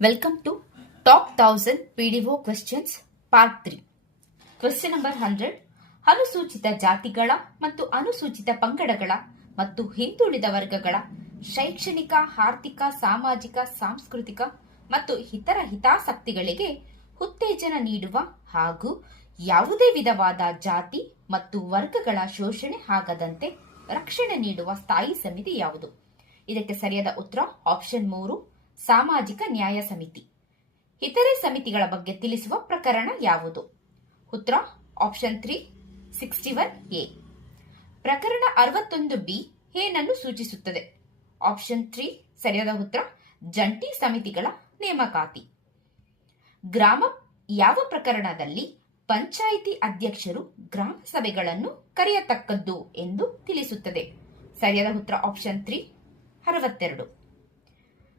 Welcome to Top 1000 PDO Questions, Part 3. Question number 100. ಅನುಸೂಚಿತ ಜಾತಿಗಳ ಮತ್ತು ಅನುಸೂಚಿತ ಪಂಗಡಗಳ ಮತ್ತು ಹಿಂದುಳಿದ ವರ್ಗಗಳ ಶೈಕ್ಷಣಿಕ, ಆರ್ಥಿಕ, ಸಾಮಾಜಿಕ, ಸಾಂಸ್ಕೃತಿಕ ಮತ್ತು ಇತರ ಹಿತಾಸಕ್ತಿಗಳಿಗೆ ಉತ್ತೇಜನ ನೀಡುವ ಹಾಗೂ ಯಾವುದೇ ವಿಧವಾದ ಜಾತಿ ಮತ್ತು ವರ್ಗಗಳ ಶೋಷಣೆ ಆಗದಂತೆ ರಕ್ಷಣೆ ನೀಡುವ ಸ್ಥಾಯಿ ಸಮಿತಿ ಯಾವುದು ಇದಕ್ಕೆ ಸರಿಯಾದ ಉತ್ತರ ಆಪ್ಷನ್ ಮೂರು ಸಾಮಾಜಿಕ ನ್ಯಾಯ ಸಮಿತಿ. ಇತರೆ ಸಮಿತಿಗಳ ಬಗ್ಗೆ ತಿಳಿಸುವ ಪ್ರಕರಣ ಯಾವುದು? ಉತ್ತರ option three sixty one A ಪ್ರಕರಣ ಅರವತ್ತೊಂದು ಬಿ ಏನನ್ನು ಸೂಚಿಸುತ್ತದೆ? ಆಪ್ಷನ್ ತ್ರೀ ಸರಿಯಾದ ಉತ್ತರ, ಜಂಟಿ ಸಮಿತಿಗಳ ನೇಮಕಾತಿ. ಗ್ರಾಮ, ಯಾವ ಪ್ರಕರಣದಲ್ಲಿ ಪಂಚಾಯಿತಿ ಅಧ್ಯಕ್ಷರು ಗ್ರಾಮ ಸಭೆಗಳನ್ನು ಕರೆಯತಕ್ಕದ್ದು ಎಂದು ತಿಳಿಸುತ್ತದೆ. ಸರಿಯಾದ ಉತ್ತರ ಆಪ್ಷನ್ ತ್ರೀ ಅರವತ್ತೆರಡು.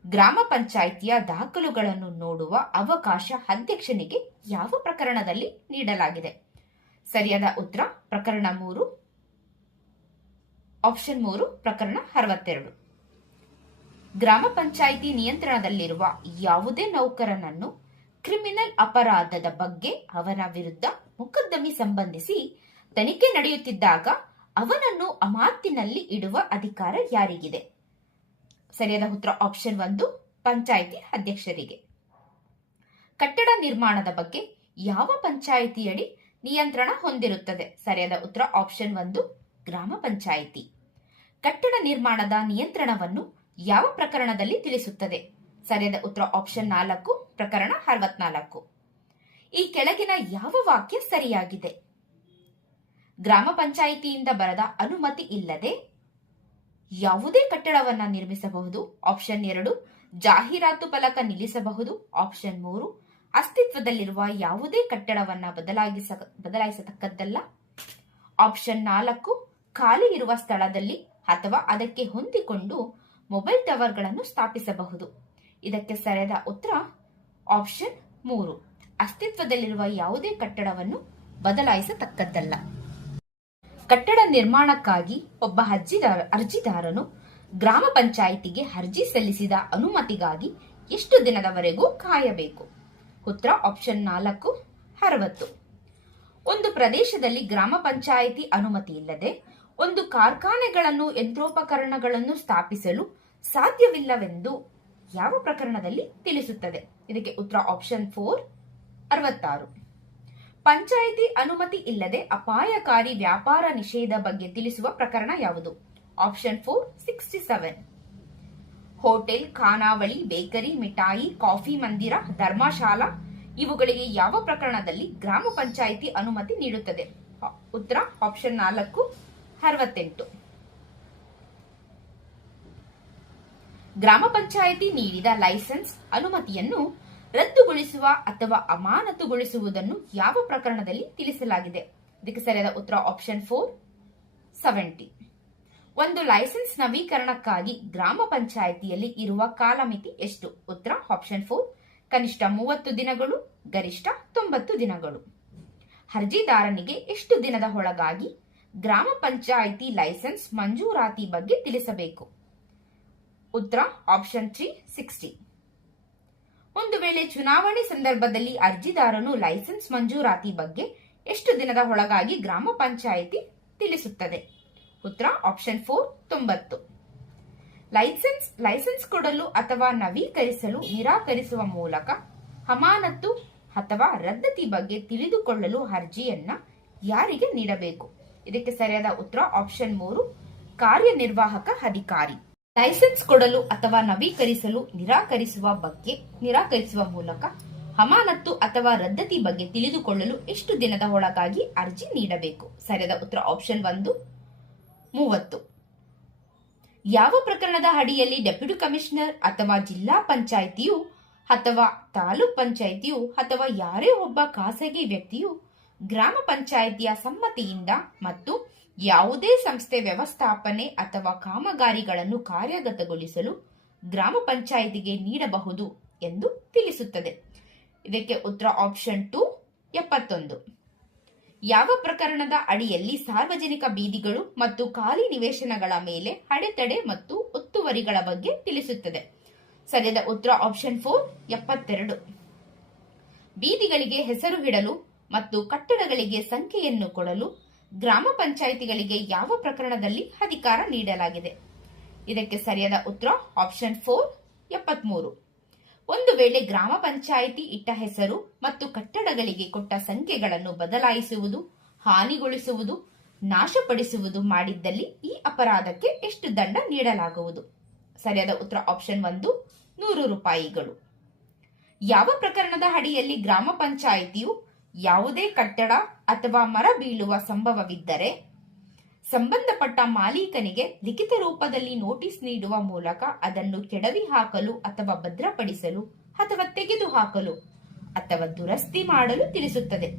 ಗ್ರಾಮ ಪಂಚಾಯಿತಿಯ ದಾಖಲುಗಳನ್ನು ನೋಡುವ ಅವಕಾಶ ಅಧ್ಯಕ್ಷನಿಗೆ ಯಾವ ಪ್ರಕರಣದಲ್ಲಿ ನೀಡಲಾಗಿದೆ? ಸರಿಯಾದ ಉತ್ತರ, ಪ್ರಕರಣ ಮೂರು. ಆಪ್ಷನ್ ಮೂರು, ಪ್ರಕರಣ ಅರವತ್ತೆರಡು. ಗ್ರಾಮ ಪಂಚಾಯಿತಿ ನಿಯಂತ್ರಣದಲ್ಲಿರುವ ಯಾವುದೇ ನೌಕರನನ್ನು ಕ್ರಿಮಿನಲ್ ಅಪರಾಧದ ಬಗ್ಗೆ ಅವನ ವಿರುದ್ಧ ಮೊಕದ್ದಮೆ ಸಂಬಂಧಿಸಿ ತನಿಖೆ ನಡೆಯುತ್ತಿದ್ದಾಗ ಅವನನ್ನು ಅಮಾತಿನಲ್ಲಿ ಇಡುವ ಅಧಿಕಾರ ಯಾರಿಗಿದೆ? ಸರಿಯಾದ ಉತ್ತರ ಆಪ್ಷನ್ ಒಂದು ಪಂಚಾಯಿತಿ ಅಧ್ಯಕ್ಷರಿಗೆ. ಕಟ್ಟಡ ನಿರ್ಮಾಣದ ಬಗ್ಗೆ ಯಾವ ಪಂಚಾಯಿತಿಯಡಿ ನಿಯಂತ್ರಣ ಹೊಂದಿರುತ್ತದೆ? ಸರಿಯಾದ ಉತ್ತರ ಆಪ್ಷನ್ ಒಂದು ಗ್ರಾಮ ಪಂಚಾಯಿತಿ. ಕಟ್ಟಡ ನಿರ್ಮಾಣದ ನಿಯಂತ್ರಣವನ್ನು ಯಾವ ಪ್ರಕರಣದಲ್ಲಿ ತಿಳಿಸುತ್ತದೆ? ಸರಿಯಾದ ಉತ್ತರ ಆಪ್ಷನ್ ನಾಲ್ಕು, ಪ್ರಕರಣ ಅರವತ್ನಾಲ್ಕು. ಈ ಕೆಳಗಿನ ಯಾವ ವಾಕ್ಯ ಸರಿಯಾಗಿದೆ? ಗ್ರಾಮ ಪಂಚಾಯಿತಿಯಿಂದ ಬರದ ಅನುಮತಿ ಇಲ್ಲದೆ ಯಾವುದೇ ಕಟ್ಟಡವನ್ನ ನಿರ್ಮಿಸಬಹುದು. ಆಪ್ಷನ್ ಎರಡು, ಜಾಹೀರಾತು ಫಲಕ ನಿಲ್ಲಿಸಬಹುದು. ಆಪ್ಷನ್ ಮೂರು, ಅಸ್ತಿತ್ವದಲ್ಲಿರುವ ಯಾವುದೇ ಕಟ್ಟಡವನ್ನ ಬದಲಾಗಿಸ, ಬದಲಾಯಿಸತಕ್ಕದ್ದಲ್ಲ. ಆಪ್ಷನ್ ನಾಲ್ಕು, ಖಾಲಿ ಇರುವ ಸ್ಥಳದಲ್ಲಿ ಅಥವಾ ಅದಕ್ಕೆ ಹೊಂದಿಕೊಂಡು ಮೊಬೈಲ್ ಟವರ್ಗಳನ್ನು ಸ್ಥಾಪಿಸಬಹುದು. ಇದಕ್ಕೆ ಸರಿಯಾದ ಉತ್ತರ, ಆಪ್ಷನ್ ಮೂರು, ಅಸ್ತಿತ್ವದಲ್ಲಿರುವ ಯಾವುದೇ ಕಟ್ಟಡವನ್ನು ಬದಲಾಯಿಸತಕ್ಕದ್ದಲ್ಲ. ಕಟ್ಟಡ ನಿರ್ಮಾಣಕ್ಕಾಗಿ ಒಬ್ಬ ಅರ್ಜಿದಾರ ಅರ್ಜಿದಾರನು ಗ್ರಾಮ ಪಂಚಾಯಿತಿಗೆ ಅರ್ಜಿ ಸಲ್ಲಿಸಿದ ಅನುಮತಿಗಾಗಿ ಎಷ್ಟು ದಿನದವರೆಗೂ ಕಾಯಬೇಕು? ಉತ್ತರ ಆಪ್ಷನ್ ನಾಲ್ಕು, ಅರವತ್ತು. ಒಂದು ಪ್ರದೇಶದಲ್ಲಿ ಗ್ರಾಮ ಪಂಚಾಯಿತಿ ಅನುಮತಿ ಇಲ್ಲದೆ ಒಂದು ಕಾರ್ಖಾನೆಗಳನ್ನು ಯಂತ್ರೋಪಕರಣಗಳನ್ನು ಸ್ಥಾಪಿಸಲು ಸಾಧ್ಯವಿಲ್ಲವೆಂದು ಯಾವ ಪ್ರಕರಣದಲ್ಲಿ ತಿಳಿಸುತ್ತದೆ? ಇದಕ್ಕೆ ಉತ್ತರ ಆಪ್ಷನ್ ಫೋರ್, ಅರವತ್ತಾರು. ಪಂಚಾಯಿತಿ ಅನುಮತಿ ಇಲ್ಲದೆ ಅಪಾಯಕಾರಿ ವ್ಯಾಪಾರ ನಿಷೇಧ ಬಗ್ಗೆ ತಿಳಿಸುವ ಪ್ರಕರಣ ಯಾವುದು? Option four sixty seven hotel, ಖಾನಾವಳಿ, ಬೇಕರಿ, ಮಿಠಾಯಿ, ಕಾಫಿ ಮಂದಿರ, ಧರ್ಮಶಾಲಾ, ಇವುಗಳಿಗೆ ಯಾವ ಪ್ರಕರಣದಲ್ಲಿ ಗ್ರಾಮ ಪಂಚಾಯಿತಿ ಅನುಮತಿ ನೀಡುತ್ತದೆ? ಉತ್ತರ ಆಪ್ಷನ್ ನಾಲ್ಕು, ಅರವತ್ತೆಂಟು. ಗ್ರಾಮ ಪಂಚಾಯಿತಿ ನೀಡಿದ ಲೈಸೆನ್ಸ್ ಅನುಮತಿಯನ್ನು ರದ್ದುಗೊಳಿಸುವ ಅಥವಾ ಅಮಾನತುಗೊಳಿಸುವುದನ್ನು ಯಾವ ಪ್ರಕರಣದಲ್ಲಿ ತಿಳಿಸಲಾಗಿದೆ? ಇದಕ್ಕೆ ಸರಿಯಾದ ಉತ್ತರ ಆಪ್ಷನ್ ಫೋರ್ ಸೆವೆಂಟಿ ಒಂದು ಲೈಸೆನ್ಸ್ ನವೀಕರಣಕ್ಕಾಗಿ ಗ್ರಾಮ ಪಂಚಾಯಿತಿಯಲ್ಲಿ ಇರುವ ಕಾಲಮಿತಿ ಎಷ್ಟು? ಉತ್ತರ ಆಪ್ಷನ್ ಫೋರ್ ಕನಿಷ್ಠ ಮೂವತ್ತು ದಿನಗಳು, ಗರಿಷ್ಠ ತೊಂಬತ್ತು ದಿನಗಳು. ಅರ್ಜಿದಾರನಿಗೆ ಎಷ್ಟು ದಿನದ ಒಳಗಾಗಿ ಗ್ರಾಮ ಪಂಚಾಯಿತಿ ಲೈಸೆನ್ಸ್ ಮಂಜೂರಾತಿ ಬಗ್ಗೆ ತಿಳಿಸಬೇಕು? ಉತ್ತರ ಆಪ್ಷನ್ ತ್ರೀ ಸಿಕ್ಸ್ಟಿ ಒಂದು ವೇಳೆ ಚುನಾವಣೆ ಸಂದರ್ಭದಲ್ಲಿ ಅರ್ಜಿದಾರನು ಲೈಸೆನ್ಸ್ ಮಂಜೂರಾತಿ ಬಗ್ಗೆ ಎಷ್ಟು ದಿನದ ಒಳಗಾಗಿ ಗ್ರಾಮ ಪಂಚಾಯಿತಿ ತಿಳಿಸುತ್ತದೆ? ಉತ್ತರ ಆಪ್ಷನ್ ಫೋರ್ ತೊಂಬತ್ತು. ಲೈಸೆನ್ಸ್ ಲೈಸೆನ್ಸ್ ಕೊಡಲು ಅಥವಾ ನವೀಕರಿಸಲು ನಿರಾಕರಿಸುವ ಮೂಲಕ ಅಮಾನತ್ತು ಅಥವಾ ರದ್ದತಿ ಬಗ್ಗೆ ತಿಳಿದುಕೊಳ್ಳಲು ಅರ್ಜಿಯನ್ನ ಯಾರಿಗೆ ನೀಡಬೇಕು? ಇದಕ್ಕೆ ಸರಿಯಾದ ಉತ್ತರ ಆಪ್ಷನ್ ಮೂರು, ಕಾರ್ಯನಿರ್ವಾಹಕ ಅಧಿಕಾರಿ. ಲೈಸೆನ್ಸ್ ಕೊಡಲು ಅಥವಾ ನವೀಕರಿಸಲು ನಿರಾಕರಿಸುವ ಬಗ್ಗೆ, ನಿರಾಕರಿಸುವ ಮೂಲಕ ಅಮಾನತ್ತು ಅಥವಾ ರದ್ದತಿ ಬಗ್ಗೆ ತಿಳಿದುಕೊಳ್ಳಲು ಎಷ್ಟು ದಿನದ ಒಳಗಾಗಿ ಅರ್ಜಿ ನೀಡಬೇಕು? ಸರಿಯಾದ ಉತ್ತರ ಆಪ್ಷನ್ ಒಂದು, ಮೂವತ್ತು. ಯಾವ ಪ್ರಕರಣದ ಅಡಿಯಲ್ಲಿ ಡೆಪ್ಯೂಟಿ ಕಮಿಷನರ್ ಅಥವಾ ಜಿಲ್ಲಾ ಪಂಚಾಯಿತಿಯು ಅಥವಾ ತಾಲೂಕ್ ಪಂಚಾಯಿತಿಯು ಅಥವಾ ಯಾರೇ ಒಬ್ಬ ಖಾಸಗಿ ವ್ಯಕ್ತಿಯು ಗ್ರಾಮ ಪಂಚಾಯಿತಿಯ ಸಮ್ಮತಿಯಿಂದ ಮತ್ತು ಯಾವುದೇ ಸಂಸ್ಥೆ ವ್ಯವಸ್ಥಾಪನೆ ಅಥವಾ ಕಾಮಗಾರಿಗಳನ್ನು ಕಾರ್ಯಗತಗೊಳಿಸಲು ಗ್ರಾಮ ಪಂಚಾಯಿತಿಗೆ ನೀಡಬಹುದು ಎಂದು ತಿಳಿಸುತ್ತದೆ. ಇದಕ್ಕೆ ಉತ್ತರ ಆಪ್ಷನ್ ಟು ಎಪ್ಪತ್ತೊಂದು. ಯಾವ ಪ್ರಕರಣದ ಅಡಿಯಲ್ಲಿ ಸಾರ್ವಜನಿಕ ಬೀದಿಗಳು ಮತ್ತು ಖಾಲಿ ನಿವೇಶನಗಳ ಮೇಲೆ ಅಡೆತಡೆ ಮತ್ತು ಒತ್ತುವರಿಗಳ ಬಗ್ಗೆ ತಿಳಿಸುತ್ತದೆ. ಸರಿಯಾದ ಉತ್ತರ ಆಪ್ಷನ್ ಫೋರ್ ಎಪ್ಪತ್ತೆರಡು. ಬೀದಿಗಳಿಗೆ ಹೆಸರು ಇಡಲು ಮತ್ತು ಕಟ್ಟಡಗಳಿಗೆ ಸಂಖ್ಯೆಯನ್ನು ಕೊಡಲು ಗ್ರಾಮ ಪಂಚಾಯಿತಿಗಳಿಗೆ ಯಾವ ಪ್ರಕರಣದಲ್ಲಿ ಅಧಿಕಾರ ನೀಡಲಾಗಿದೆ? ಇದಕ್ಕೆ ಸರಿಯಾದ ಉತ್ತರ ಆಪ್ಷನ್ ಫೋರ್ ಎಪ್ಪತ್ಮೂರು. ಒಂದು ವೇಳೆ ಗ್ರಾಮ ಪಂಚಾಯಿತಿ ಇಟ್ಟ ಹೆಸರು ಮತ್ತು ಕಟ್ಟಡಗಳಿಗೆ ಕೊಟ್ಟ ಸಂಖ್ಯೆಗಳನ್ನು ಬದಲಾಯಿಸುವುದು, ಹಾನಿಗೊಳಿಸುವುದು, ನಾಶಪಡಿಸುವುದು ಮಾಡಿದ್ದಲ್ಲಿ ಈ ಅಪರಾಧಕ್ಕೆ ಎಷ್ಟು ದಂಡ ನೀಡಲಾಗುವುದು? ಸರಿಯಾದ ಉತ್ತರ ಆಪ್ಷನ್ ಒಂದು, ನೂರು ರೂಪಾಯಿಗಳು. ಯಾವ ಪ್ರಕರಣದ ಅಡಿಯಲ್ಲಿ ಗ್ರಾಮ ಪಂಚಾಯಿತಿಯು ಯಾವುದೇ ಕಟ್ಟಡ ಅಥವಾ ಮರ ಬೀಳುವ ಸಂಭವವಿದ್ದರೆ ಸಂಬಂಧಪಟ್ಟ ಮಾಲೀಕನಿಗೆ ಲಿಖಿತ ರೂಪದಲ್ಲಿ ನೋಟಿಸ್ ನೀಡುವ ಮೂಲಕ ಅದನ್ನು ಕೆಡವಿ ಹಾಕಲು ಅಥವಾ ಭದ್ರಪಡಿಸಲು ಅಥವಾ ತೆಗೆದುಹಾಕಲು ಅಥವಾ ದುರಸ್ತಿ ಮಾಡಲು ತಿಳಿಸುತ್ತದೆ.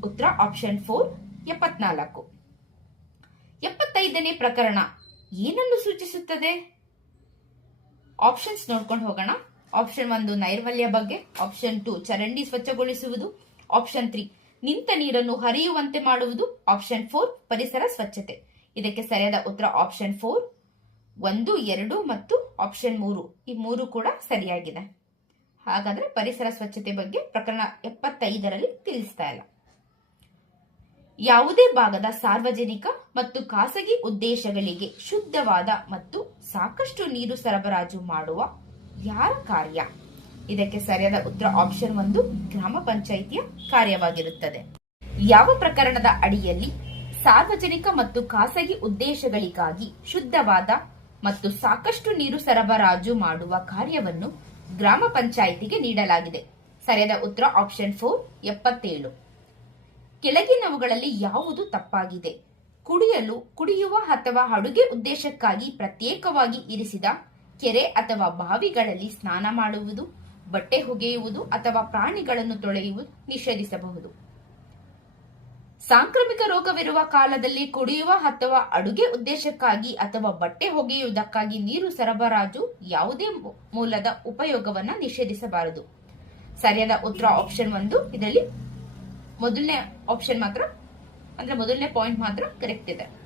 ಉತ್ತರ ಆಪ್ಷನ್ ಫೋರ್, ಎಪ್ಪತ್ನಾಲ್ಕು. ಎಪ್ಪತ್ತೈದನೇ ಪ್ರಕರಣ ಏನನ್ನು ಸೂಚಿಸುತ್ತದೆ? ಆಪ್ಷನ್ಸ್ ನೋಡ್ಕೊಂಡು ಹೋಗೋಣ. ಆಪ್ಷನ್ ಒಂದು ನೈರ್ಮಲ್ಯ ಬಗ್ಗೆ, ಆಪ್ಷನ್ ಟು ಚರಂಡಿ ಸ್ವಚ್ಛಗೊಳಿಸುವುದು ಆಪ್ಷನ್ ತ್ರೀ ನಿಂತ ನೀರನ್ನು ಹರಿಯುವಂತೆ ಮಾಡುವುದು ಆಪ್ಷನ್ ಫೋರ್ ಪರಿಸರ ಸ್ವಚ್ಛತೆ. ಇದಕ್ಕೆ ಸರಿಯಾದ ಉತ್ತರ ಆಪ್ಷನ್ ಫೋರ್ ಒಂದು, ಎರಡು ಮತ್ತು ಆಪ್ಷನ್ ಮೂರು. ಈ ಮೂರು ಕೂಡ ಸರಿಯಾಗಿದೆ. ಹಾಗಾದ್ರೆ ಪರಿಸರ ಸ್ವಚ್ಛತೆ ಬಗ್ಗೆ ಪ್ರಕರಣ ಎಪ್ಪತ್ತೈದರಲ್ಲಿ ತಿಳಿಸ್ತಾ ಇಲ್ಲ. ಯಾವುದೇ ಭಾಗದ ಸಾರ್ವಜನಿಕ ಮತ್ತು ಖಾಸಗಿ ಉದ್ದೇಶಗಳಿಗೆ ಶುದ್ಧವಾದ ಮತ್ತು ಸಾಕಷ್ಟು ನೀರು ಸರಬರಾಜು ಮಾಡುವ ಯಾರ ಕಾರ್ಯ? ಇದಕ್ಕೆ ಸರಿಯಾದ ಉತ್ತರ ಆಪ್ಷನ್ ಒಂದು ಗ್ರಾಮ ಪಂಚಾಯಿತಿಯ ಕಾರ್ಯವಾಗಿರುತ್ತದೆ. ಯಾವ ಪ್ರಕರಣದ ಅಡಿಯಲ್ಲಿ ಸಾರ್ವಜನಿಕ ಮತ್ತು ಖಾಸಗಿ ಉದ್ದೇಶಗಳಿಗಾಗಿ ಶುದ್ಧವಾದ ಮತ್ತು ಸಾಕಷ್ಟು ನೀರು ಸರಬರಾಜು ಮಾಡುವ ಕಾರ್ಯವನ್ನು ಗ್ರಾಮ ಪಂಚಾಯಿತಿಗೆ ನೀಡಲಾಗಿದೆ. ಸರಿಯಾದ ಉತ್ತರ ಆಪ್ಷನ್ ಫೋರ್ ಎಪ್ಪತ್ತೇಳು. ಕೆಳಗಿನವುಗಳಲ್ಲಿ ಯಾವುದು ತಪ್ಪಾಗಿದೆ? ಕುಡಿಯಲು, ಕುಡಿಯುವ ಅಥವಾ ಅಡುಗೆ ಉದ್ದೇಶಕ್ಕಾಗಿ ಪ್ರತ್ಯೇಕವಾಗಿ ಇರಿಸಿದ ಕೆರೆ ಅಥವಾ ಬಾವಿಗಳಲ್ಲಿ ಸ್ನಾನ ಮಾಡುವುದು ಬಟ್ಟೆ ಹೊಗೆಯುವುದು ಅಥವಾ ಪ್ರಾಣಿಗಳನ್ನು ತೊಳೆಯುವುದು ನಿಷೇಧಿಸಬಹುದು. ಸಾಂಕ್ರಾಮಿಕ ರೋಗವಿರುವ ಕಾಲದಲ್ಲಿ ಕುಡಿಯುವ ಅಥವಾ ಅಡುಗೆ ಉದ್ದೇಶಕ್ಕಾಗಿ ಅಥವಾ ಬಟ್ಟೆ ಹೊಗೆಯುವುದಕ್ಕಾಗಿ ನೀರು ಸರಬರಾಜು ಯಾವುದೇ ಮೂಲದ ಉಪಯೋಗವನ್ನ ನಿಷೇಧಿಸಬಾರದು. ಸರಿಯಾದ ಉತ್ತರ ಆಪ್ಷನ್ ಒಂದು, ಇದರಲ್ಲಿ ಮೊದಲನೇ ಆಪ್ಷನ್ ಮಾತ್ರ, ಅಂದ್ರೆ ಮೊದಲನೇ ಪಾಯಿಂಟ್ ಮಾತ್ರ ಕರೆಕ್ಟ್ ಇದೆ.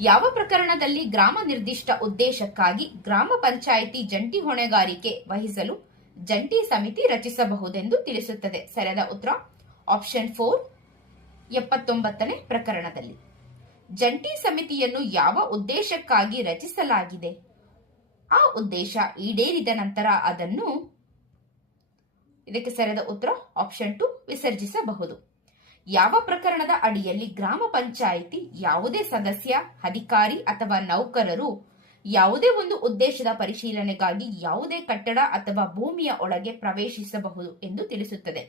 ಯಾವ ಪ್ರಕರಣದಲ್ಲಿ ಗ್ರಾಮ ನಿರ್ದಿಷ್ಟ ಉದ್ದೇಶಕ್ಕಾಗಿ ಗ್ರಾಮ ಪಂಚಾಯಿತಿ ಜಂಟಿ ಹೊಣೆಗಾರಿಕೆ ವಹಿಸಲು ಜಂಟಿ ಸಮಿತಿ ರಚಿಸಬಹುದೆಂದು ತಿಳಿಸುತ್ತದೆ. ಸರಿಯಾದ ಉತ್ತರ? ಆಪ್ಷನ್ ಫೋರ್, ಎಪ್ಪತ್ತೊಂಬತ್ತನೇ ಪ್ರಕರಣದಲ್ಲಿ. ಜಂಟಿ ಸಮಿತಿಯನ್ನು ಯಾವ ಉದ್ದೇಶಕ್ಕಾಗಿ ರಚಿಸಲಾಗಿದೆ? ಆ ಉದ್ದೇಶ ಈಡೇರಿದ ನಂತರ ಅದನ್ನು ಇದಕ್ಕೆ ಸರಿಯಾದ ಉತ್ತರ, ಆಪ್ಷನ್ ಟು ವಿಸರ್ಜಿಸಬಹುದು. ಯಾವ ಪ್ರಕರಣದ ಅಡಿಯಲ್ಲಿ ಗ್ರಾಮ ಪಂಚಾಯಿತಿ ಯಾವುದೇ ಸದಸ್ಯ, ಅಧಿಕಾರಿ ಅಥವಾ ನೌಕರರು ಯಾವುದೇ ಒಂದು ಉದ್ದೇಶದ ಪರಿಶೀಲನೆಗಾಗಿ ಯಾವುದೇ ಕಟ್ಟಡ ಅಥವಾ ಭೂಮಿಯ ಒಳಗೆ ಪ್ರವೇಶಿಸಬಹುದು ಎಂದು ತಿಳಿಸುತ್ತದೆ.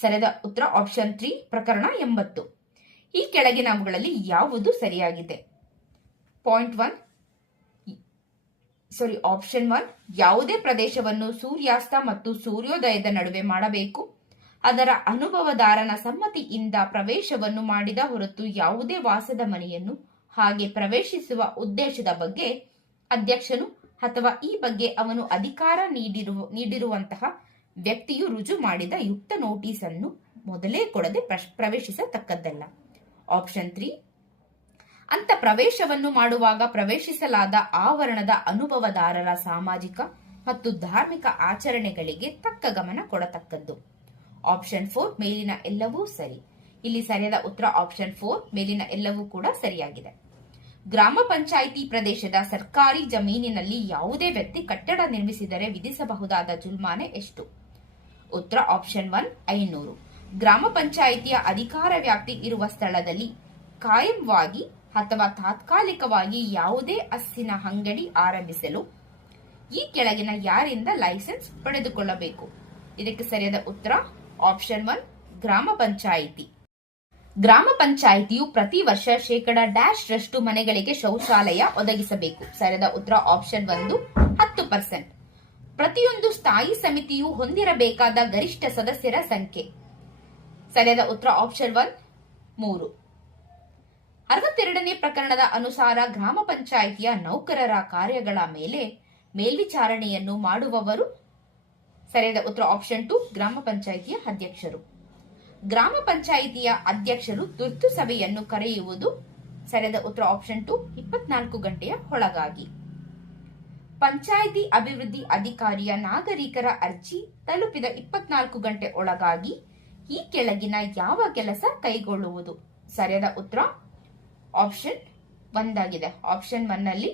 ಸರಿಯಾದ ಉತ್ತರ ಆಪ್ಷನ್ ತ್ರೀ ಪ್ರಕರಣ ಎಂಬತ್ತು. ಈ ಕೆಳಗಿನವುಗಳಲ್ಲಿ ಯಾವುದು ಸರಿಯಾಗಿದೆ? Point one sorry option one ಯಾವುದೇ ಪ್ರದೇಶವನ್ನು ಸೂರ್ಯಾಸ್ತ ಮತ್ತು ಸೂರ್ಯೋದಯದ ನಡುವೆ ಮಾಡಬೇಕು. ಅದರ ಅನುಭವದಾರನ ಸಮ್ಮತಿಯಿಂದ ಪ್ರವೇಶವನ್ನು ಮಾಡಿದ ಹೊರತು ಯಾವುದೇ ವಾಸದ ಮನೆಯನ್ನು ಹಾಗೆ ಪ್ರವೇಶಿಸುವ ಉದ್ದೇಶದ ಬಗ್ಗೆ ಅಧ್ಯಕ್ಷನು ಅಥವಾ ಈ ಬಗ್ಗೆ ಅವನು ಅಧಿಕಾರ ನೀಡಿರುವ, ನೀಡಿರುವಂತಹ ವ್ಯಕ್ತಿಯು ರುಜು ಮಾಡಿದ ಯುಕ್ತ ನೋಟಿಸ್ ಅನ್ನು ಮೊದಲೇ ಕೊಡದೆ ಪ್ರವೇಶಿಸತಕ್ಕದ್ದಲ್ಲ. Option three. ಅಂತ ಪ್ರವೇಶವನ್ನು ಮಾಡುವಾಗ ಪ್ರವೇಶಿಸಲಾದ ಆವರಣದ ಅನುಭವದಾರರ ಸಾಮಾಜಿಕ ಮತ್ತು ಧಾರ್ಮಿಕ ಆಚರಣೆಗಳಿಗೆ ತಕ್ಕ ಗಮನ ಕೊಡತಕ್ಕದ್ದು. ಆಪ್ಷನ್ ಫೋರ್ ಮೇಲಿನ ಎಲ್ಲವೂ ಸರಿ. ಇಲ್ಲಿ ಸರಿಯಾದ ಉತ್ತರ ಆಪ್ಷನ್ ಫೋರ್ ಮೇಲಿನ ಎಲ್ಲವೂ ಕೂಡ ಸರಿಯಾಗಿದೆ. ಗ್ರಾಮ ಪಂಚಾಯಿತಿ ಪ್ರದೇಶದ ಸರ್ಕಾರಿ ಜಮೀನಿನಲ್ಲಿ ಯಾವುದೇ ವ್ಯಕ್ತಿ ಕಟ್ಟಡ ನಿರ್ಮಿಸಿದರೆ ವಿಧಿಸಬಹುದಾದ ಜುಲ್ಮಾನೆ ಎಷ್ಟು? ಉತ್ತರ ಆಪ್ಷನ್ ಒನ್ ಐನೂರು. ಗ್ರಾಮ ಪಂಚಾಯಿತಿಯ ಅಧಿಕಾರ ವ್ಯಾಪ್ತಿ ಇರುವ ಸ್ಥಳದಲ್ಲಿ ಕಾಯಂವಾಗಿ ಅಥವಾ ತಾತ್ಕಾಲಿಕವಾಗಿ ಯಾವುದೇ ಅಸ್ಸಿನ ಅಂಗಡಿ ಆರಂಭಿಸಲು ಈ ಕೆಳಗಿನ ಯಾರಿಂದ ಲೈಸೆನ್ಸ್ ಪಡೆದುಕೊಳ್ಳಬೇಕು? ಇದಕ್ಕೆ ಸರಿಯಾದ ಉತ್ತರ ಆಪ್ಷನ್ ಒನ್, ಗ್ರಾಮ ಪಂಚಾಯಿತಿ. ಗ್ರಾಮ ಪಂಚಾಯಿತಿಯು ಪ್ರತಿ ವರ್ಷ ಶೇಕಡ ಡ್ಯಾಶ್ ರಷ್ಟು ಮನೆಗಳಿಗೆ ಶೌಚಾಲಯ ಒದಗಿಸಬೇಕು. ಸರಿಯಾದ ಉತ್ತರ ಆಪ್ಷನ್ ಒಂದು, ಹತ್ತು ಪರ್ಸೆಂಟ್. ಪ್ರತಿಯೊಂದು ಸ್ಥಾಯಿ ಸಮಿತಿಯು ಹೊಂದಿರಬೇಕಾದ ಗರಿಷ್ಠ ಸದಸ್ಯರ ಸಂಖ್ಯೆ. ಸರಿಯಾದ ಉತ್ತರ ಆಪ್ಷನ್ ಒನ್, ಮೂರು. ಅರವತ್ತೆರಡನೇ ಪ್ರಕರಣದ ಅನುಸಾರ ಗ್ರಾಮ ಪಂಚಾಯಿತಿಯ ನೌಕರರ ಕಾರ್ಯಗಳ ಮೇಲೆ ಮೇಲ್ವಿಚಾರಣೆಯನ್ನು ಮಾಡುವವರು ಸರಿಯಾದ ಉತ್ತರ ಆಪ್ಷನ್ ಟು ಗ್ರಾಮ ಪಂಚಾಯಿತಿಯ ಅಧ್ಯಕ್ಷರು. ಗ್ರಾಮ ಪಂಚಾಯಿತಿಯ ಅಧ್ಯಕ್ಷರು ತುರ್ತು ಸಭೆಯನ್ನು ಕರೆಯುವುದು ಸರಿಯಾದ ಉತ್ತರ ಆಪ್ಷನ್ ಟು ಇಪ್ಪತ್ನಾಲ್ಕು ಗಂಟೆಯ ಒಳಗಾಗಿ. ಪಂಚಾಯಿತಿ ಅಭಿವೃದ್ಧಿ ಅಧಿಕಾರಿಯ ನಾಗರಿಕರ ಅರ್ಜಿ ತಲುಪಿದ ಇಪ್ಪತ್ನಾಲ್ಕು ಗಂಟೆ ಒಳಗಾಗಿ ಈ ಕೆಳಗಿನ ಯಾವ ಕೆಲಸ ಕೈಗೊಳ್ಳುವುದು ಸರಿಯಾದ ಉತ್ತರ ಆಪ್ಷನ್ ಒಂದಾಗಿದೆ. ಆಪ್ಷನ್ ಒನ್ನಲ್ಲಿ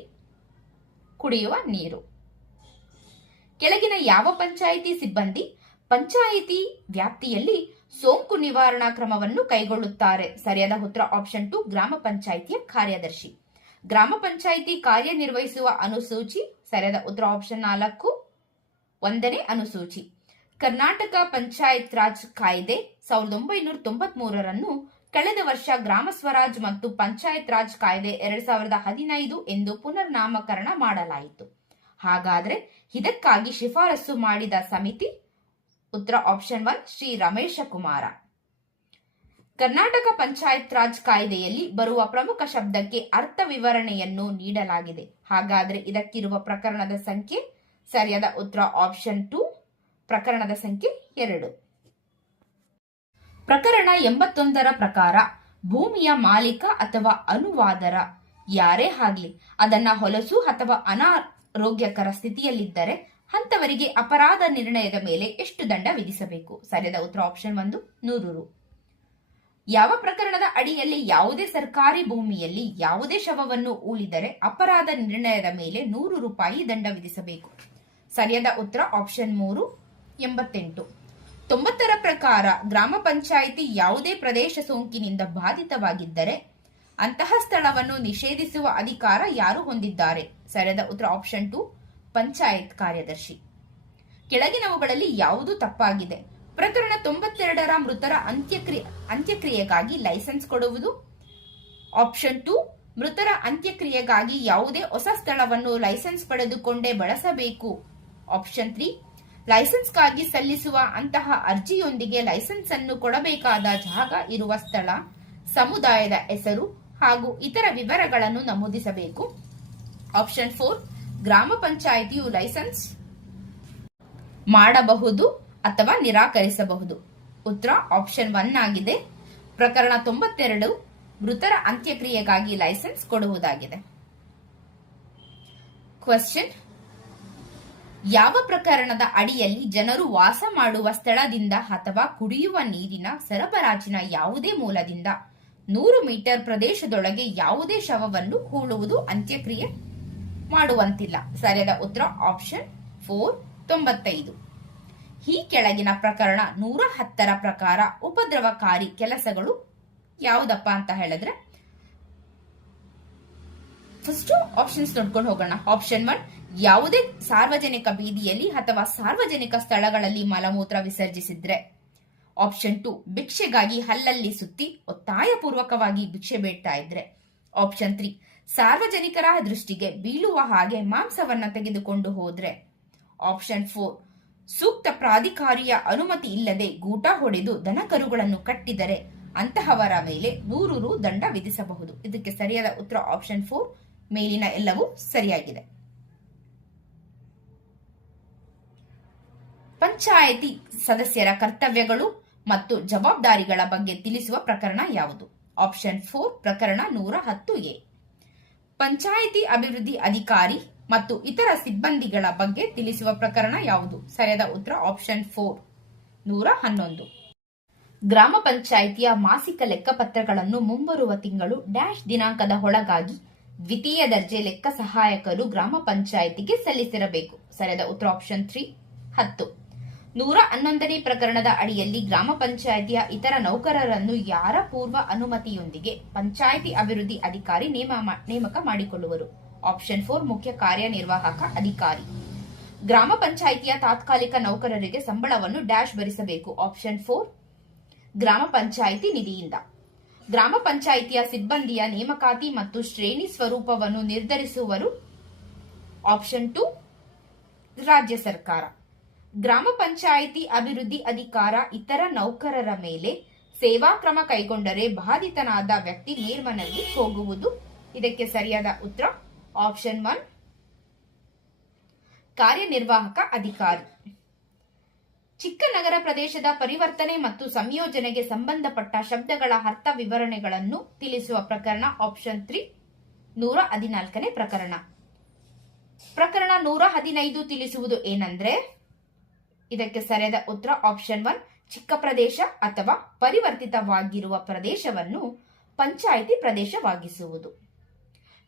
ಕುಡಿಯುವ ನೀರು. ಕೆಳಗಿನ ಯಾವ ಪಂಚಾಯಿತಿ ಸಿಬ್ಬಂದಿ ಪಂಚಾಯಿತಿ ವ್ಯಾಪ್ತಿಯಲ್ಲಿ ಸೋಂಕು ನಿವಾರಣಾ ಕ್ರಮವನ್ನು ಕೈಗೊಳ್ಳುತ್ತಾರೆ? ಸರಿಯಾದ ಉತ್ತರ ಆಪ್ಷನ್ ಟು ಗ್ರಾಮ ಪಂಚಾಯಿತಿಯ ಕಾರ್ಯದರ್ಶಿ. ಗ್ರಾಮ ಪಂಚಾಯಿತಿ ಕಾರ್ಯನಿರ್ವಹಿಸುವ ಅನುಸೂಚಿ, ಸರಿಯಾದ ಉತ್ತರ ಆಪ್ಷನ್ ನಾಲ್ಕು, ಒಂದನೇ ಅನುಸೂಚಿ. ಕರ್ನಾಟಕ ಪಂಚಾಯತ್ ರಾಜ್ ಕಾಯ್ದೆ ಸಾವಿರದ ಒಂಬೈನೂರ ತೊಂಬತ್ ಮೂರರನ್ನು ಕಳೆದ ವರ್ಷ ಗ್ರಾಮ ಸ್ವರಾಜ್ ಮತ್ತು ಪಂಚಾಯತ್ ರಾಜ್ ಕಾಯ್ದೆ ಎರಡ್ ಸಾವಿರದ ಹದಿನೈದು ಎಂದು ಪುನರ್ನಾಮಕರಣ ಮಾಡಲಾಯಿತು. ಹಾಗಾದ್ರೆ ಇದಕ್ಕಾಗಿ ಶಿಫಾರಸು ಮಾಡಿದ ಸಮಿತಿ, ಉತ್ತರ ಆಪ್ಷನ್ ಒನ್ ಶ್ರೀ ರಮೇಶ ಕುಮಾರ. ಕರ್ನಾಟಕ ಪಂಚಾಯತ್ ರಾಜ್ ಕಾಯ್ದೆಯಲ್ಲಿ ಬರುವ ಪ್ರಮುಖ ಶಬ್ದಕ್ಕೆ ಅರ್ಥ ವಿವರಣೆಯನ್ನು ನೀಡಲಾಗಿದೆ. ಹಾಗಾದ್ರೆ ಇದಕ್ಕಿರುವ ಪ್ರಕರಣದ ಸಂಖ್ಯೆ ಸರಿಯಾದ ಉತ್ತರ ಆಪ್ಷನ್ ಟು ಪ್ರಕರಣದ ಸಂಖ್ಯೆ ಎರಡು. ಪ್ರಕರಣ ಎಂಬತ್ತೊಂದರ ಪ್ರಕಾರ ಭೂಮಿಯ ಮಾಲೀಕ ಅಥವಾ ಅನುವಾದರ ಯಾರೇ ಆಗ್ಲಿ, ಅದನ್ನ ಹೊಲಸು ಅಥವಾ ಅನಾರೋಗ್ಯಕರ ಸ್ಥಿತಿಯಲ್ಲಿದ್ದರೆ ಅಂತವರಿಗೆ ಅಪರಾಧ ನಿರ್ಣಯದ ಮೇಲೆ ಎಷ್ಟು ದಂಡ ವಿಧಿಸಬೇಕು? ಸರಿಯಾದ ಉತ್ತರ ಆಪ್ಷನ್ ಒಂದು, ನೂರು ರು. ಯಾವ ಪ್ರಕರಣದ ಅಡಿಯಲ್ಲಿ ಯಾವುದೇ ಸರ್ಕಾರಿ ಭೂಮಿಯಲ್ಲಿ ಯಾವುದೇ ಶವವನ್ನು ಉಳಿದರೆ ಅಪರಾಧ ನಿರ್ಣಯದ ಮೇಲೆ ನೂರು ರೂಪಾಯಿ ದಂಡ ವಿಧಿಸಬೇಕು? ಸರಿಯಾದ ಉತ್ತರ ಆಪ್ಷನ್ ಮೂರು, ಎಂಬತ್ತೆಂಟು. ತೊಂಬತ್ತರ ಪ್ರಕಾರ ಗ್ರಾಮ ಪಂಚಾಯಿತಿ ಯಾವುದೇ ಪ್ರದೇಶ ಸೋಂಕಿನಿಂದ ಬಾಧಿತವಾಗಿದ್ದರೆ ಅಂತಹ ಸ್ಥಳವನ್ನು ನಿಷೇಧಿಸುವ ಅಧಿಕಾರ ಯಾರು ಹೊಂದಿದ್ದಾರೆ? ಸರಿಯಾದ ಉತ್ತರ ಆಪ್ಷನ್ ಟು ಪಂಚಾಯತ್ ಕಾರ್ಯದರ್ಶಿ. ಕೆಳಗಿನವುಗಳಲ್ಲಿ ಯಾವುದು ತಪ್ಪಾಗಿದೆ? ಪ್ರಕರಣ ತೊಂಬತ್ತೆರಡರ ಮೃತರ ಅಂತ್ಯಕ್ರಿಯೆ ಅಂತ್ಯಕ್ರಿಯೆಗಾಗಿ ಲೈಸೆನ್ಸ್ ಕೊಡುವುದು. ಆಪ್ಷನ್ ಟು ಮೃತರ ಅಂತ್ಯಕ್ರಿಯೆಗಾಗಿ ಯಾವುದೇ ಹೊಸ ಸ್ಥಳವನ್ನು ಲೈಸೆನ್ಸ್ ಪಡೆದುಕೊಂಡೇ ಬಳಸಬೇಕು. ಆಪ್ಷನ್ ತ್ರೀ ಲೈಸೆನ್ಸ್ಗಾಗಿ ಸಲ್ಲಿಸುವ ಅಂತಹ ಅರ್ಜಿಯೊಂದಿಗೆ ಲೈಸೆನ್ಸ್ ಅನ್ನು ಕೊಡಬೇಕಾದ ಜಾಗ ಇರುವ ಸ್ಥಳ, ಸಮುದಾಯದ ಹೆಸರು ಹಾಗೂ ಇತರ ವಿವರಗಳನ್ನು ನಮೂದಿಸಬೇಕು. ಆಪ್ಷನ್ ಫೋರ್ ಗ್ರಾಮ ಪಂಚಾಯಿತಿಯು ಲೈಸೆನ್ಸ್ ಮಾಡಬಹುದು ಅಥವಾ ನಿರಾಕರಿಸಬಹುದು. ಉತ್ತರ ಆಪ್ಷನ್ ಒನ್ ಆಗಿದೆ. ಪ್ರಕರಣ ತೊಂಬತ್ತೆರಡು, ಮೃತರ ಅಂತ್ಯಕ್ರಿಯೆಗಾಗಿ ಲೈಸೆನ್ಸ್ ಕೊಡುವುದಾಗಿದೆ. ಕ್ವಶನ್ ಯಾವ ಪ್ರಕರಣದ ಅಡಿಯಲ್ಲಿ ಜನರು ವಾಸ ಮಾಡುವ ಸ್ಥಳದಿಂದ ಅಥವಾ ಕುಡಿಯುವ ನೀರಿನ ಸರಬರಾಜಿನ ಯಾವುದೇ ಮೂಲದಿಂದ ನೂರು ಮೀಟರ್ ಪ್ರದೇಶದೊಳಗೆ ಯಾವುದೇ ಶವವನ್ನು ಹೂಳುವುದು ಅಂತ್ಯಕ್ರಿಯೆ? ಮಾಡುವಂತಿಲ್ಲ. ಸರಿಯಾದ ಉತ್ತರ ಆಪ್ಷನ್ ಫೋರ್ ತೊಂಬತ್ತೈದು. ಈ ಕೆಳಗಿನ ಪ್ರಕರಣ ನೂರ ಹತ್ತರ ಪ್ರಕಾರ ಉಪದ್ರವಕಾರಿ ಕೆಲಸಗಳು ಯಾವುದಪ್ಪ ಅಂತ ಹೇಳಿದ್ರೆ ಫಸ್ಟ್ ಆಪ್ಷನ್ಸ್ ನೋಡ್ಕೊಂಡು ಹೋಗೋಣ. ಆಪ್ಷನ್ ಒನ್ ಯಾವುದೇ ಸಾರ್ವಜನಿಕ ಬೀದಿಯಲ್ಲಿ ಅಥವಾ ಸಾರ್ವಜನಿಕ ಸ್ಥಳಗಳಲ್ಲಿ ಮಲಮೂತ್ರ ವಿಸರ್ಜಿಸಿದ್ರೆ. ಆಪ್ಷನ್ ಟು ಭಿಕ್ಷೆಗಾಗಿ ಹಲ್ಲಲ್ಲಿ ಸುತ್ತಿ ಒತ್ತಾಯಪೂರ್ವಕವಾಗಿ ಭಿಕ್ಷೆ ಬೇಡ್ತಾ ಇದ್ರೆ. ಆಪ್ಷನ್ ತ್ರೀ ಸಾರ್ವಜನಿಕರ ದೃಷ್ಟಿಗೆ ಬೀಳುವ ಹಾಗೆ ಮಾಂಸವನ್ನ ತೆಗೆದುಕೊಂಡು ಹೋದ್ರೆ. ಆಪ್ಷನ್ ಫೋರ್ ಸೂಕ್ತ ಪ್ರಾಧಿಕಾರಿಯ ಅನುಮತಿ ಇಲ್ಲದೆ ಗೂಟ ಹೊಡೆದು ದನಕರುಗಳನ್ನು ಕಟ್ಟಿದರೆ ಅಂತಹವರ ಮೇಲೆ ನೂರು ರು ದಂಡ ವಿಧಿಸಬಹುದು. ಇದಕ್ಕೆ ಸರಿಯಾದ ಉತ್ತರ ಆಪ್ಷನ್ ಫೋರ್ ಮೇಲಿನ ಎಲ್ಲವೂ ಸರಿಯಾಗಿದೆ. ಪಂಚಾಯಿತಿ ಸದಸ್ಯರ ಕರ್ತವ್ಯಗಳು ಮತ್ತು ಜವಾಬ್ದಾರಿಗಳ ಬಗ್ಗೆ ತಿಳಿಸುವ ಪ್ರಕರಣ ಯಾವುದು? ಆಪ್ಷನ್ ಫೋರ್ ಪ್ರಕರಣ ನೂರ ಹತ್ತು ಎ. ಪಂಚಾಯಿತಿ ಅಭಿವೃದ್ಧಿ ಅಧಿಕಾರಿ ಮತ್ತು ಇತರ ಸಿಬ್ಬಂದಿಗಳ ಬಗ್ಗೆ ತಿಳಿಸುವ ಪ್ರಕರಣ ಯಾವುದು? ಸರಿಯಾದ ಉತ್ತರ ಆಪ್ಷನ್ ಫೋರ್. ನೂರ ಹನ್ನೊಂದು. ಗ್ರಾಮ ಪಂಚಾಯಿತಿಯ ಮಾಸಿಕ ಲೆಕ್ಕಪತ್ರಗಳನ್ನು ಮುಂಬರುವ ತಿಂಗಳು ಡ್ಯಾಶ್ ದಿನಾಂಕದ ಒಳಗಾಗಿ ದ್ವಿತೀಯ ದರ್ಜೆ ಲೆಕ್ಕ ಸಹಾಯಕರು ಗ್ರಾಮ ಪಂಚಾಯಿತಿಗೆ ಸಲ್ಲಿಸಿರಬೇಕು. ಸರಿಯಾದ ಉತ್ತರ ಆಪ್ಷನ್ ತ್ರೀ. ಹತ್ತು. ನೂರ ಹನ್ನೊಂದನೇ ಪ್ರಕರಣದ ಅಡಿಯಲ್ಲಿ ಗ್ರಾಮ ಪಂಚಾಯಿತಿಯ ಇತರ ನೌಕರರನ್ನು ಯಾರ ಪೂರ್ವ ಅನುಮತಿಯೊಂದಿಗೆ ಪಂಚಾಯಿತಿ ಅಭಿವೃದ್ಧಿ ಅಧಿಕಾರಿ ನೇಮಕ ಮಾಡಿಕೊಳ್ಳುವರು? ಆಪ್ಷನ್ ಫೋರ್, ಮುಖ್ಯ ಕಾರ್ಯನಿರ್ವಾಹಕ ಅಧಿಕಾರಿ. ಗ್ರಾಮ ಪಂಚಾಯಿತಿಯ ತಾತ್ಕಾಲಿಕ ನೌಕರರಿಗೆ ಸಂಬಳವನ್ನು ಡ್ಯಾಶ್ ಭರಿಸಬೇಕು. ಆಪ್ಷನ್ ಫೋರ್, ಗ್ರಾಮ ಪಂಚಾಯಿತಿ ನಿಧಿಯಿಂದ. ಗ್ರಾಮ ಪಂಚಾಯಿತಿಯ ಸಿಬ್ಬಂದಿಯ ನೇಮಕಾತಿ ಮತ್ತು ಶ್ರೇಣಿ ಸ್ವರೂಪವನ್ನು ನಿರ್ಧರಿಸುವರು. ಆಪ್ಷನ್ ಟು, ರಾಜ್ಯ ಸರ್ಕಾರ. ಗ್ರಾಮ ಪಂಚಾಯಿತಿ ಅಭಿವೃದ್ಧಿ ಅಧಿಕಾರ ಇತರ ನೌಕರರ ಮೇಲೆ ಸೇವಾ ಕ್ರಮ ಕೈಗೊಂಡರೆ ಬಾಧಿತನಾದ ವ್ಯಕ್ತಿ ನೇರ್ಮನಲ್ಲಿ ಹೋಗುವುದು. ಇದಕ್ಕೆ ಸರಿಯಾದ ಉತ್ತರ ಆಪ್ಷನ್ ಒನ್. ಕಾರ್ಯನಿರ್ವಾಹಕ ಅಧಿಕಾರಿ. ಚಿಕ್ಕ ನಗರ ಪ್ರದೇಶದ ಪರಿವರ್ತನೆ ಮತ್ತು ಸಂಯೋಜನೆಗೆ ಸಂಬಂಧಪಟ್ಟ ಶಬ್ದಗಳ ಅರ್ಥ ವಿವರಣೆಗಳನ್ನು ತಿಳಿಸುವ ಪ್ರಕರಣ ಆಪ್ಷನ್ ತ್ರೀ. ನೂರ ಹದಿನಾಲ್ಕನೇ ಪ್ರಕರಣ. ಪ್ರಕರಣ ನೂರ ಹದಿನೈದು ತಿಳಿಸುವುದು ಏನಂದ್ರೆ ಇದಕ್ಕೆ ಸರಿಯಾದ ಉತ್ತರ ಆಪ್ಷನ್ ಒನ್ ಚಿಕ್ಕ ಪ್ರದೇಶ ಅಥವಾ ಪರಿವರ್ತಿತವಾಗಿರುವ ಪ್ರದೇಶವನ್ನು ಪಂಚಾಯಿತಿ ಪ್ರದೇಶವಾಗಿಸುವುದು.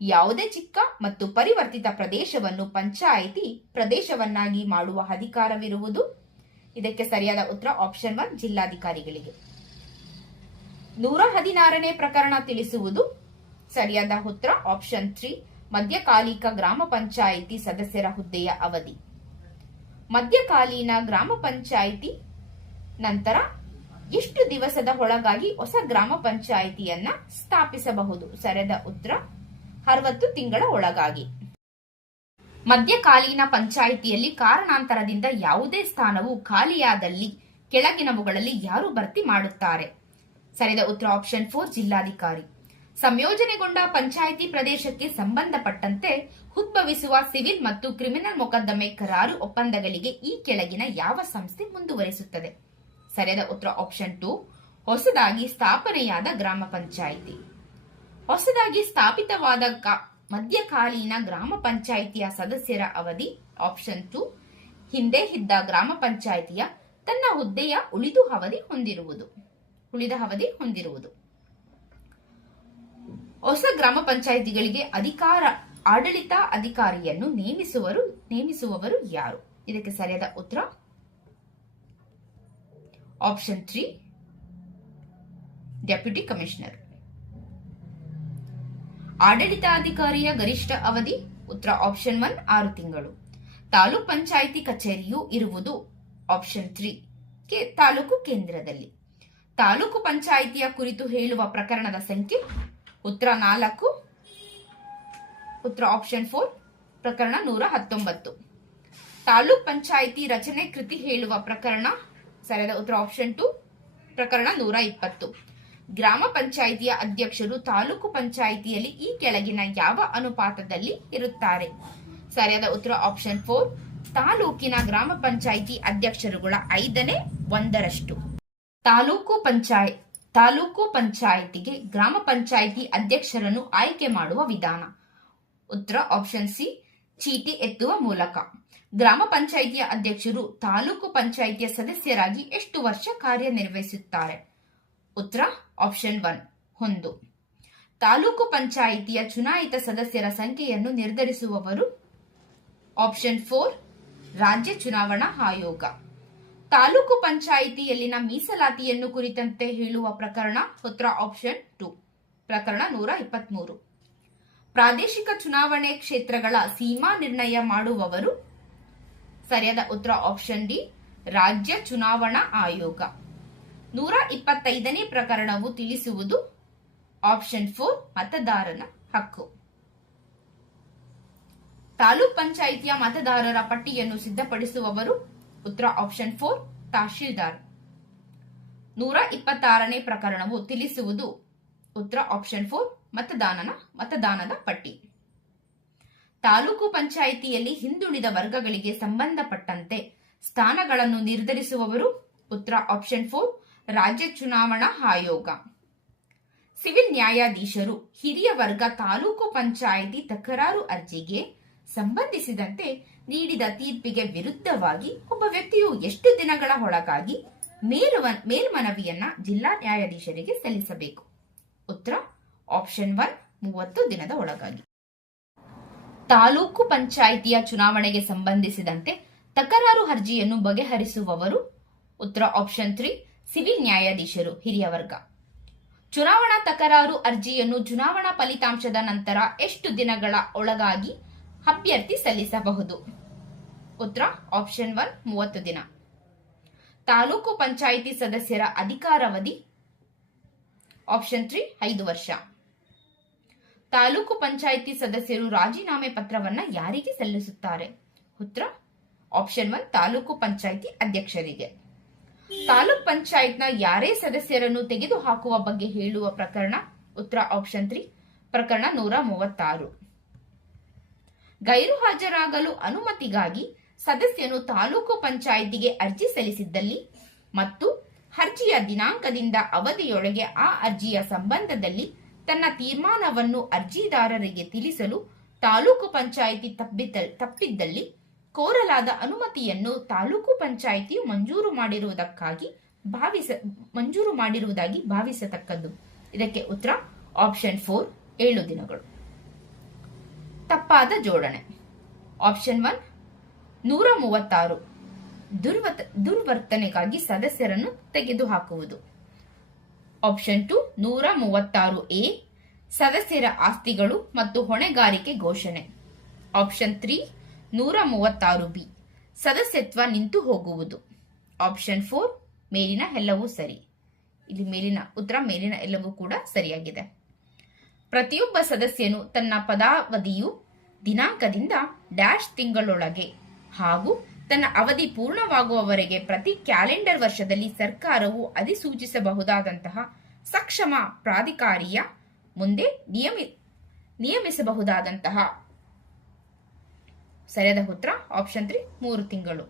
ಯಾವುದೇ ಚಿಕ್ಕ ಮತ್ತು ಪರಿವರ್ತಿತ ಪ್ರದೇಶವನ್ನು ಪಂಚಾಯಿತಿ ಪ್ರದೇಶವನ್ನಾಗಿ ಮಾಡುವ ಅಧಿಕಾರವಿರುವುದು? ಇದಕ್ಕೆ ಸರಿಯಾದ ಉತ್ತರ ಆಪ್ಷನ್ ಒನ್ ಜಿಲ್ಲಾಧಿಕಾರಿಗಳಿಗೆ. ನೂರ ಹದಿನಾರನೇ ಪ್ರಕರಣ ತಿಳಿಸುವುದು? ಸರಿಯಾದ ಉತ್ತರ ಆಪ್ಷನ್ ತ್ರೀ ಮಧ್ಯಕಾಲಿಕ ಗ್ರಾಮ ಪಂಚಾಯಿತಿ ಸದಸ್ಯರ ಹುದ್ದೆಯ ಅವಧಿ. ಮಧ್ಯಕಾಲೀನ ಗ್ರಾಮ ಪಂಚಾಯಿತಿ. ನಂತರ ಎಷ್ಟು ದಿವಸದ ಒಳಗಾಗಿ ಹೊಸ ಗ್ರಾಮ ಪಂಚಾಯಿತಿಯನ್ನ ಸ್ಥಾಪಿಸಬಹುದು? ಸರಿಯಾದ ಉತ್ತರ, ಅರವತ್ತು ತಿಂಗಳ ಒಳಗಾಗಿ. ಮಧ್ಯಕಾಲೀನ ಪಂಚಾಯಿತಿಯಲ್ಲಿ ಕಾರಣಾಂತರದಿಂದ ಯಾವುದೇ ಸ್ಥಾನವು ಖಾಲಿಯಾದಲ್ಲಿ ಕೆಳಗಿನವುಗಳಲ್ಲಿ ಯಾರು ಭರ್ತಿ ಮಾಡುತ್ತಾರೆ? ಸರಿದ ಉತ್ತರ, ಆಪ್ಷನ್ ಫೋರ್, ಜಿಲ್ಲಾಧಿಕಾರಿ. ಸಂಯೋಜನೆಗೊಂಡ ಪಂಚಾಯಿತಿ ಪ್ರದೇಶಕ್ಕೆ ಸಂಬಂಧಪಟ್ಟಂತೆ ಉದ್ಭವಿಸುವ ಸಿವಿಲ್ ಮತ್ತು ಕ್ರಿಮಿನಲ್ ಮೊಕದ್ದಮೆ ಕರಾರು ಒಪ್ಪಂದಗಳಿಗೆ ಈ ಕೆಳಗಿನ ಯಾವ ಸಂಸ್ಥೆ ಮುಂದುವರಿಸುತ್ತದೆ? ಸರಿಯಾದ ಉತ್ತರ ಆಪ್ಷನ್ ಟು ಹೊಸದಾಗಿ ಸ್ಥಾಪನೆಯಾದ ಗ್ರಾಮ ಪಂಚಾಯಿತಿ. ಹೊಸದಾಗಿ ಸ್ಥಾಪಿತವಾದ ಮಧ್ಯಕಾಲೀನ ಗ್ರಾಮ ಪಂಚಾಯಿತಿಯ ಸದಸ್ಯರ ಅವಧಿ ಆಪ್ಷನ್ ಟು ಹಿಂದೆ ಇದ್ದ ಗ್ರಾಮ ಪಂಚಾಯಿತಿಯ ತನ್ನ ಹುದ್ದೆಯ ಉಳಿದು ಅವಧಿ ಹೊಂದಿರುವುದು. ಉಳಿದ ಅವಧಿ ಹೊಂದಿರುವುದು. ಹೊಸ ಗ್ರಾಮ ಪಂಚಾಯಿತಿಗಳಿಗೆ ಅಧಿಕಾರ, ಆಡಳಿತ ಅಧಿಕಾರಿಯನ್ನು ನೇಮಿಸುವರು, ನೇಮಿಸುವವರು ಯಾರು? ಇದಕ್ಕೆ ಸರಿಯಾದ ಉತ್ತರ? ಆಪ್ಷನ್ ತ್ರೀ ಡೆಪ್ಯೂಟಿ ಕಮಿಷನರ್ ಆಡಳಿತಾಧಿಕಾರಿಯ ಗರಿಷ್ಠ ಅವಧಿ? ಉತ್ತರ ಆಪ್ಷನ್ ಒನ್ ಆರು ತಿಂಗಳು. ತಾಲೂಕ್ ಪಂಚಾಯಿತಿ ಕಚೇರಿಯು ಇರುವುದು ಆಪ್ಷನ್ ತ್ರೀ ತಾಲೂಕು ಕೇಂದ್ರದಲ್ಲಿ. ತಾಲೂಕು ಪಂಚಾಯಿತಿಯ ಕುರಿತು ಹೇಳುವ ಪ್ರಕರಣದ ಸಂಖ್ಯೆ ಉತ್ತರ ನಾಲ್ಕು, ಉತ್ತರ ಆಪ್ಷನ್ ಫೋರ್ ಪ್ರಕರಣ ನೂರ ಹತ್ತೊಂಬತ್ತು. ತಾಲೂಕ್ ಪಂಚಾಯಿತಿ ರಚನೆ ಕೃತಿ ಹೇಳುವ ಪ್ರಕರಣ, ಸರಿಯಾದ ಉತ್ತರ ಆಪ್ಷನ್ ಟು ಪ್ರಕರಣ ನೂರ ಇಪ್ಪತ್ತು. ಗ್ರಾಮ ಪಂಚಾಯಿತಿಯ ಅಧ್ಯಕ್ಷರು ತಾಲೂಕು ಪಂಚಾಯಿತಿಯಲ್ಲಿ ಈ ಕೆಳಗಿನ ಯಾವ ಅನುಪಾತದಲ್ಲಿ ಇರುತ್ತಾರೆ? ಸರಿಯಾದ ಉತ್ತರ ಆಪ್ಷನ್ ಫೋರ್ ತಾಲೂಕಿನ ಗ್ರಾಮ ಪಂಚಾಯಿತಿ ಅಧ್ಯಕ್ಷರುಗಳ ಐದನೇ, ಒಂದರಷ್ಟು. ತಾಲೂಕು ಪಂಚಾಯತ್ ತಾಲೂಕು ಪಂಚಾಯಿತಿಗೆ ಗ್ರಾಮ ಪಂಚಾಯಿತಿ ಅಧ್ಯಕ್ಷರನ್ನು ಆಯ್ಕೆ ಮಾಡುವ ವಿಧಾನ. ಉತ್ತರ ಆಪ್ಷನ್ ಸಿ ಚೀಟಿ ಎತ್ತುವ ಮೂಲಕ. ಗ್ರಾಮ ಪಂಚಾಯಿತಿಯ ಅಧ್ಯಕ್ಷರು ತಾಲೂಕು ಪಂಚಾಯಿತಿಯ ಸದಸ್ಯರಾಗಿ ಎಷ್ಟು ವರ್ಷ ಕಾರ್ಯನಿರ್ವಹಿಸುತ್ತಾರೆ? ಉತ್ತರ ಆಪ್ಷನ್ ಒನ್ ಒಂದು. ತಾಲೂಕು ಪಂಚಾಯಿತಿಯ ಚುನಾಯಿತ ಸದಸ್ಯರ ಸಂಖ್ಯೆಯನ್ನು ನಿರ್ಧರಿಸುವವರು. ಆಪ್ಷನ್ ಫೋರ್ ರಾಜ್ಯ ಚುನಾವಣಾ ಆಯೋಗ. ತಾಲೂಕು ಪಂಚಾಯಿತಿಯಲ್ಲಿನ ಮೀಸಲಾತಿಯನ್ನು ಕುರಿತಂತೆ ಹೇಳುವ ಪ್ರಕರಣ ಉತ್ತರ ಆಪ್ಷನ್ ಟು. ಪ್ರಕರಣ ನೂರ ಇಪ್ಪತ್ಮೂರು. ಪ್ರಾದೇಶಿಕ ಚುನಾವಣೆ ಕ್ಷೇತ್ರಗಳ ಸೀಮಾ ನಿರ್ಣಯ ಮಾಡುವವರು? ಸರಿಯಾದ ಉತ್ತರ ಆಪ್ಷನ್ ಡಿ, ರಾಜ್ಯ ಚುನಾವಣಾ ಆಯೋಗ. ನೂರ ಇಪ್ಪತ್ತೈದನೇ ಪ್ರಕರಣವು ತಿಳಿಸುವುದು ಆಪ್ಷನ್ ಫೋರ್, ಮತದಾರನ ಹಕ್ಕು. ತಾಲೂಕ್ ಪಂಚಾಯಿತಿಯ ಮತದಾರರ ಪಟ್ಟಿಯನ್ನು ಸಿದ್ಧಪಡಿಸುವವರು? ಉತ್ತರ ಆಪ್ಷನ್ ಫೋರ್ ತಹಶೀಲ್ದಾರ್. ನೂರ ಇಪ್ಪತ್ತಾರನೇ ಪ್ರಕರಣವು ತಿಳಿಸುವುದು ಉತ್ತರ ಆಪ್ಷನ್ ಫೋರ್ ಮತದಾನನ, ಮತದಾನದ ಪಟ್ಟಿ. ತಾಲೂಕು ಪಂಚಾಯಿತಿಯಲ್ಲಿ ಹಿಂದುಳಿದ ವರ್ಗಗಳಿಗೆ ಸಂಬಂಧಪಟ್ಟಂತೆ ಸ್ಥಾನಗಳನ್ನು ನಿರ್ಧರಿಸುವವರು ಉತ್ತರ ಆಪ್ಷನ್ ಫೋರ್ ರಾಜ್ಯ ಚುನಾವಣಾ ಆಯೋಗ. ಸಿವಿಲ್ ನ್ಯಾಯಾಧೀಶರು ಹಿರಿಯ ವರ್ಗ ತಾಲೂಕು ಪಂಚಾಯಿತಿ ತಕರಾರು ಅರ್ಜಿಗೆ ಸಂಬಂಧಿಸಿದಂತೆ ನೀಡಿದ ತೀರ್ಪಿಗೆ ವಿರುದ್ಧವಾಗಿ ಒಬ್ಬ ವ್ಯಕ್ತಿಯು ಎಷ್ಟು ದಿನಗಳ ಒಳಗಾಗಿ ಮೇಲ್ವ- ಮೇಲ್ಮನವಿಯನ್ನ ಜಿಲ್ಲಾ ನ್ಯಾಯಾಧೀಶರಿಗೆ ಸಲ್ಲಿಸಬೇಕು. ಉತ್ತರ ಆಪ್ಷನ್ ಒನ್ ಮೂವತ್ತು ದಿನದ ಒಳಗಾಗಿ. ತಾಲೂಕು ಪಂಚಾಯಿತಿಯ ಚುನಾವಣೆಗೆ ಸಂಬಂಧಿಸಿದಂತೆ ತಕರಾರು ಅರ್ಜಿಯನ್ನು ಬಗೆಹರಿಸುವವರು, ಉತ್ತರ ಆಪ್ಷನ್ ತ್ರೀ ಸಿವಿಲ್ ನ್ಯಾಯಾಧೀಶರು, ಹಿರಿಯ ವರ್ಗ. ಚುನಾವಣಾ ತಕರಾರು ಅರ್ಜಿಯನ್ನು ಚುನಾವಣಾ ಫಲಿತಾಂಶದ ನಂತರ ಎಷ್ಟು ದಿನಗಳ ಒಳಗಾಗಿ ಅಭ್ಯರ್ಥಿ ಸಲ್ಲಿಸಬಹುದು. ಉತ್ತರ ಆಪ್ಷನ್ ಒನ್ ಮೂವತ್ತು ದಿನ. ತಾಲೂಕು ಪಂಚಾಯಿತಿ ಸದಸ್ಯರ ಅಧಿಕಾರಾವಧಿ ಆಪ್ಷನ್ ತ್ರೀ ಐದು ವರ್ಷ. ತಾಲೂಕು ಪಂಚಾಯಿತಿ ಸದಸ್ಯರು ರಾಜೀನಾಮೆ ಪತ್ರವನ್ನ ಯಾರಿಗೆ ಸಲ್ಲಿಸುತ್ತಾರೆ? ಉತ್ತರ ಆಪ್ಷನ್ ಒನ್ ತಾಲೂಕು ಪಂಚಾಯಿತಿ ಅಧ್ಯಕ್ಷರಿಗೆ. ತಾಲೂಕ್ ಪಂಚಾಯತ್ನ ಯಾರೇ ಸದಸ್ಯರನ್ನು ತೆಗೆದುಹಾಕುವ ಬಗ್ಗೆ ಹೇಳುವ ಪ್ರಕರಣ, ಉತ್ತರ ಆಪ್ಷನ್ ತ್ರೀ ಪ್ರಕರಣ ನೂರ ಮೂವತ್ತಾರು. ಗೈರು ಹಾಜರಾಗಲು ಅನುಮತಿಗಾಗಿ ಸದಸ್ಯನು ತಾಲೂಕು ಪಂಚಾಯಿತಿಗೆ ಅರ್ಜಿ ಸಲ್ಲಿಸಿದ್ದಲ್ಲಿ ಮತ್ತು ಅರ್ಜಿಯ ದಿನಾಂಕದಿಂದ ಅವಧಿಯೊಳಗೆ ಆ ಅರ್ಜಿಯ ಸಂಬಂಧದಲ್ಲಿ ತನ್ನ ತೀರ್ಮಾನವನ್ನು ಅರ್ಜಿದಾರರಿಗೆ ತಿಳಿಸಲು ತಾಲೂಕು ಪಂಚಾಯಿತಿ ತಪ್ಪಿದ್ದ ತಪ್ಪಿದ್ದಲ್ಲಿ ಕೋರಲಾದ ಅನುಮತಿಯನ್ನು ತಾಲೂಕು ಪಂಚಾಯಿತಿ ಮಂಜೂರು ಮಾಡಿರುವುದಕ್ಕಾಗಿ ಭಾವಿಸ, ಮಂಜೂರು ಮಾಡಿರುವುದಾಗಿ ಭಾವಿಸತಕ್ಕದ್ದು. ಇದಕ್ಕೆ ಉತ್ತರ, ಆಪ್ಷನ್ ಫೋರ್, ಏಳು ದಿನಗಳು. ತಪ್ಪಾದ ಜೋಡಣೆ. ಆಪ್ಷನ್ ಒನ್ ನೂರ ಮೂವತ್ತಾರು ದುರ್ವತ, ದುರ್ವರ್ತನೆಗಾಗಿ ಸದಸ್ಯರನ್ನು ತೆಗೆದುಹಾಕುವುದು. ಆಪ್ಷನ್ ಟು ನೂರ ಮೂವತ್ತಾರು ಎ ಸದಸ್ಯರ ಆಸ್ತಿಗಳು ಮತ್ತು ಹೊಣೆಗಾರಿಕೆ ಘೋಷಣೆ. ಆಪ್ಷನ್ ತ್ರೀ ನೂರ ಮೂವತ್ತಾರು ಬಿ ಸದಸ್ಯತ್ವ ನಿಂತು ಹೋಗುವುದು. ಆಪ್ಷನ್ ಫೋರ್ ಮೇಲಿನ ಎಲ್ಲವೂ ಸರಿ. ಇಲ್ಲಿ ಮೇಲಿನ, ಉತ್ತರ ಮೇಲಿನ ಎಲ್ಲವೂ ಕೂಡ ಸರಿಯಾಗಿದೆ. ಪ್ರತಿಯೊಬ್ಬ ಸದಸ್ಯನು ತನ್ನ ಪದಾವಧಿಯು ದಿನಾಂಕದಿಂದ ಡ್ಯಾಶ್ ತಿಂಗಳೊಳಗೆ ಹಾಗೂ ತನ್ನ ಅವಧಿ ಪೂರ್ಣವಾಗುವವರೆಗೆ ಪ್ರತಿ ಕ್ಯಾಲೆಂಡರ್ ವರ್ಷದಲ್ಲಿ ಸರ್ಕಾರವು ಅಧಿಸೂಚಿಸಬಹುದಾದಂತಹ ಸಕ್ಷಮ ಪ್ರಾಧಿಕಾರಿಯ ಮುಂದೆ ನಿಯಮಿ, ನಿಯಮಿಸಬಹುದಾದಂತಹ. ಸರಿಯಾದ ಉತ್ತರ? ಆಪ್ಷನ್ ತ್ರೀ ಮೂರು ತಿಂಗಳು.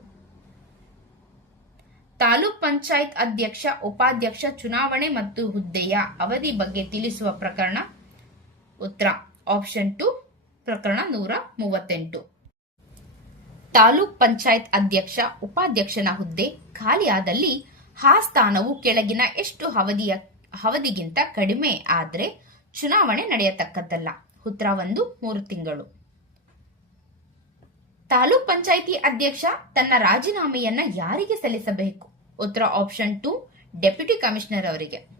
ತಾಲೂಕ್ ಪಂಚಾಯತ್ ಅಧ್ಯಕ್ಷ, ಉಪಾಧ್ಯಕ್ಷ, ಚುನಾವಣೆ ಮತ್ತು ಹುದ್ದೆಯ ಅವಧಿ ಬಗ್ಗೆ ತಿಳಿಸುವ ಪ್ರಕರಣ ಉತ್ತರ. ಆಪ್ಷನ್ ಟು ಪ್ರಕರಣ ನೂರ ಮೂವತ್ತೆಂಟು. ತಾಲೂಕ್ ಪಂಚಾಯತ್ ಅಧ್ಯಕ್ಷ, ಉಪಾಧ್ಯಕ್ಷನ ಹುದ್ದೆ ಖಾಲಿಯಾದಲ್ಲಿ ಆ ಸ್ಥಾನವು ಕೆಳಗಿನ ಎಷ್ಟು ಅವಧಿಯ, ಅವಧಿಗಿಂತ ಕಡಿಮೆ ಆದರೆ ಚುನಾವಣೆ ನಡೆಯತಕ್ಕದ್ದಲ್ಲ. ಉತ್ತರ ಒಂದು, ಮೂರು ತಿಂಗಳು. ತಾಲೂಕ್ ಪಂಚಾಯಿತಿ ಅಧ್ಯಕ್ಷ ತನ್ನ ರಾಜೀನಾಮೆಯನ್ನ ಯಾರಿಗೆ ಸಲ್ಲಿಸಬೇಕು? ಉತ್ತರ ಆಪ್ಷನ್ ಟು ಡೆಪ್ಯೂಟಿ ಕಮಿಷನರ್ ಅವರಿಗೆ.